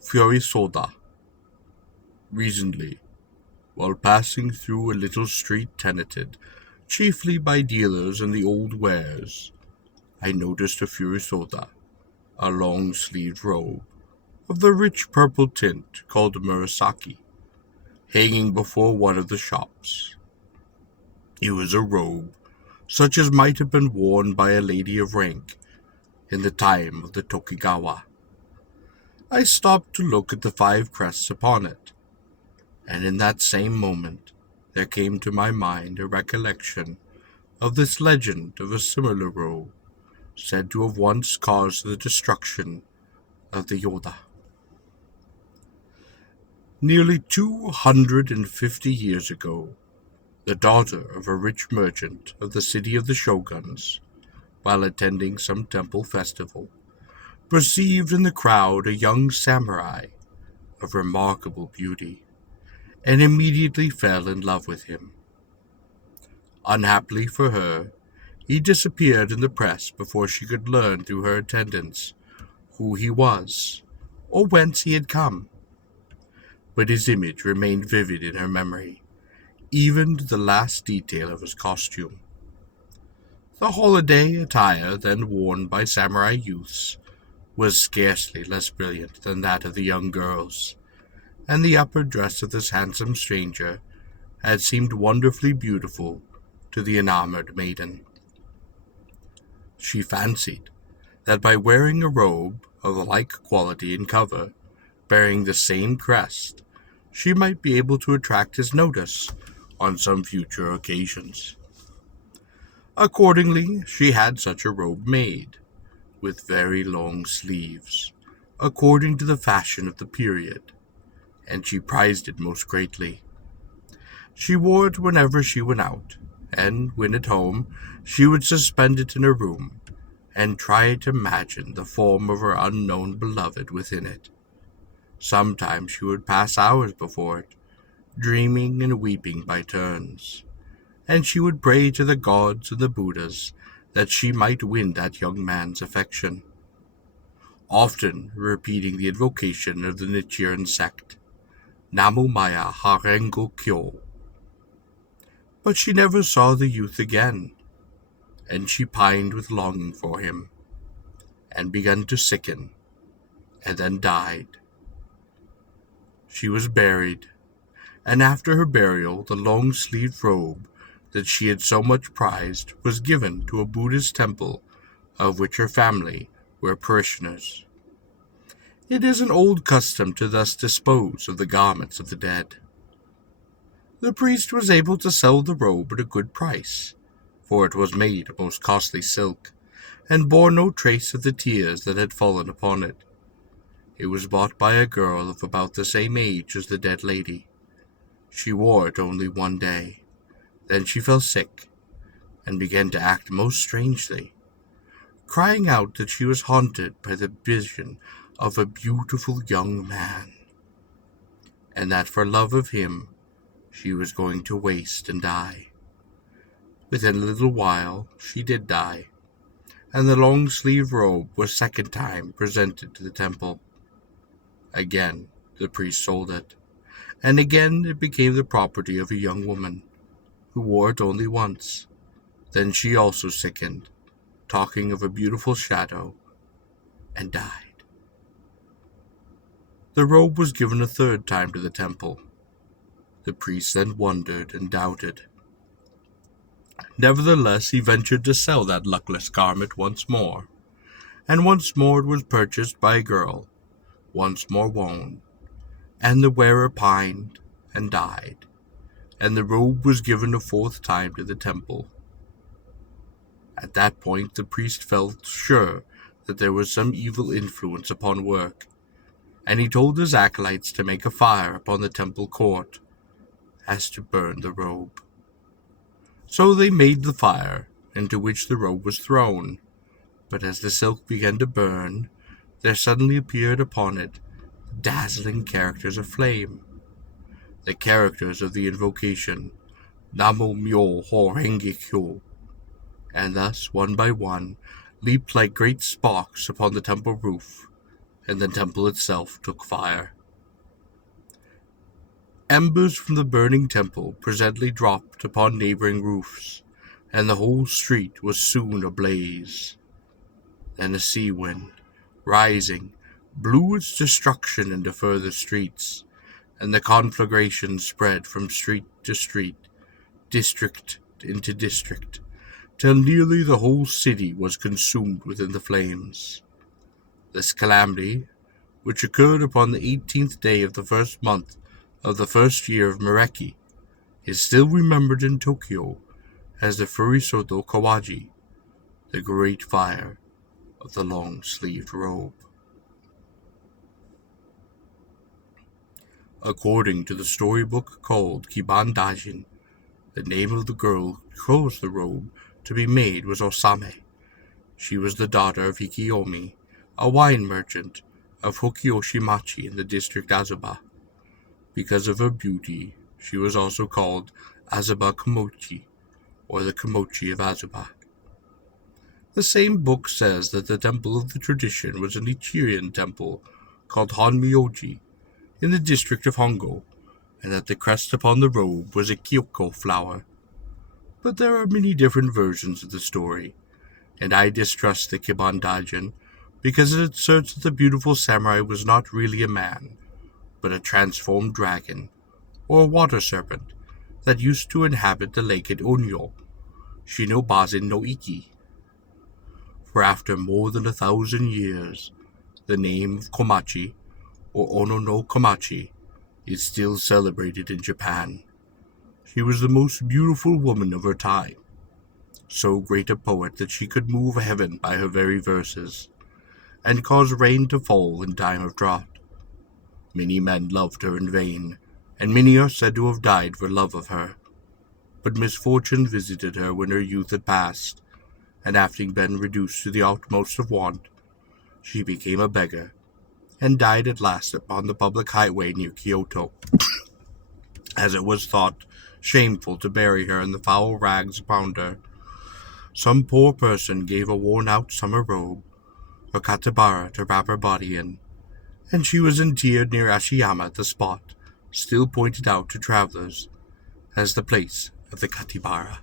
Furisodé. Recently, while passing through a little street tenanted chiefly by dealers in the old wares, I noticed a Furisodé, a long-sleeved robe of the rich purple tint called murasaki, hanging before one of the shops. It was a robe such as might have been worn by a lady of rank in the time of the Tokugawa. I stopped to look at the 5 crests upon it, and in that same moment there came to my mind a recollection of this legend of a similar robe said to have once caused the destruction of the Yoda. Nearly 250 years ago, the daughter of a rich merchant of the city of the Shoguns, while attending some temple festival, perceived in the crowd a young samurai of remarkable beauty, and immediately fell in love with him. Unhappily for her, he disappeared in the press before she could learn through her attendants who he was, or whence he had come. But his image remained vivid in her memory, even to the last detail of his costume. The holiday attire then worn by samurai youths was scarcely less brilliant than that of the young girls, and the upper dress of this handsome stranger had seemed wonderfully beautiful to the enamored maiden. She fancied that by wearing a robe of like quality and cover, bearing the same crest, she might be able to attract his notice on some future occasions. Accordingly, she had such a robe made, with very long sleeves, according to the fashion of the period, and she prized it most greatly. She wore it whenever she went out, and when at home, she would suspend it in her room, and try to imagine the form of her unknown beloved within it. Sometimes she would pass hours before it, dreaming and weeping by turns, and she would pray to the gods and the Buddhas that she might win that young man's affection, often repeating the invocation of the Nichiren sect, Namu Maya Harengo Kyo. But she never saw the youth again, and she pined with longing for him, and began to sicken, and then died. She was buried, and after her burial the long-sleeved robe that she had so much prized was given to a Buddhist temple of which her family were parishioners. It is an old custom to thus dispose of the garments of the dead. The priest was able to sell the robe at a good price, for it was made of most costly silk, and bore no trace of the tears that had fallen upon it. It was bought by a girl of about the same age as the dead lady. She wore it only one day. Then she fell sick, and began to act most strangely, crying out that she was haunted by the vision of a beautiful young man, and that for love of him she was going to waste and die. Within a little while she did die, and the long-sleeved robe was second time presented to the temple. Again the priest sold it, and again it became the property of a young woman, who wore it only once. Then she also sickened, talking of a beautiful shadow, and died. The robe was given a third time to the temple. The priest then wondered and doubted. Nevertheless, he ventured to sell that luckless garment once more, and once more it was purchased by a girl, once more worn, and the wearer pined and died, and the robe was given a fourth time to the temple. At that point the priest felt sure that there was some evil influence upon work, and he told his acolytes to make a fire upon the temple court, as to burn the robe. So they made the fire, into which the robe was thrown, but as the silk began to burn, there suddenly appeared upon it dazzling characters of flame, the characters of the invocation, Namu Myo Horenge Kyo, and thus, one by one, leaped like great sparks upon the temple roof, and the temple itself took fire. Embers from the burning temple presently dropped upon neighboring roofs, and the whole street was soon ablaze. Then a sea wind, rising, blew its destruction into further streets, and the conflagration spread from street to street, district into district, till nearly the whole city was consumed within the flames. This calamity, which occurred upon the 18th day of the first month of the first year of Mereki, is still remembered in Tokyo as the Furisodé Kawaji, the Great Fire of the Long-Sleeved Robe. According to the storybook called Kiban Dajin, the name of the girl who caused the robe to be made was Osame. She was the daughter of Hikiyomi, a wine merchant of Hokyoshimachi in the district Azuba. Because of her beauty, she was also called Azuba Komochi, or the Komochi of Azuba. The same book says that the temple of the tradition was an Ichiran temple called Honmyoji in the district of Hongo, and that the crest upon the robe was a kyoko flower. But there are many different versions of the story, and I distrust the Kiban Dajin because it asserts that the beautiful samurai was not really a man, but a transformed dragon, or a water serpent, that used to inhabit the lake at Onyo, Shinobazin no Iki. For after more than 1,000 years, the name of Komachi, or Ono no Komachi, is still celebrated in Japan. She was the most beautiful woman of her time, so great a poet that she could move heaven by her very verses, and cause rain to fall in time of drought. Many men loved her in vain, and many are said to have died for love of her. But misfortune visited her when her youth had passed, and having been reduced to the utmost of want, she became a beggar, and died at last upon the public highway near Kyoto, as it was thought shameful to bury her in the foul rags around her. Some poor person gave a worn-out summer robe, or katabara, to wrap her body in, and she was interred near Ashiyama at the spot still pointed out to travelers as the place of the Katibara.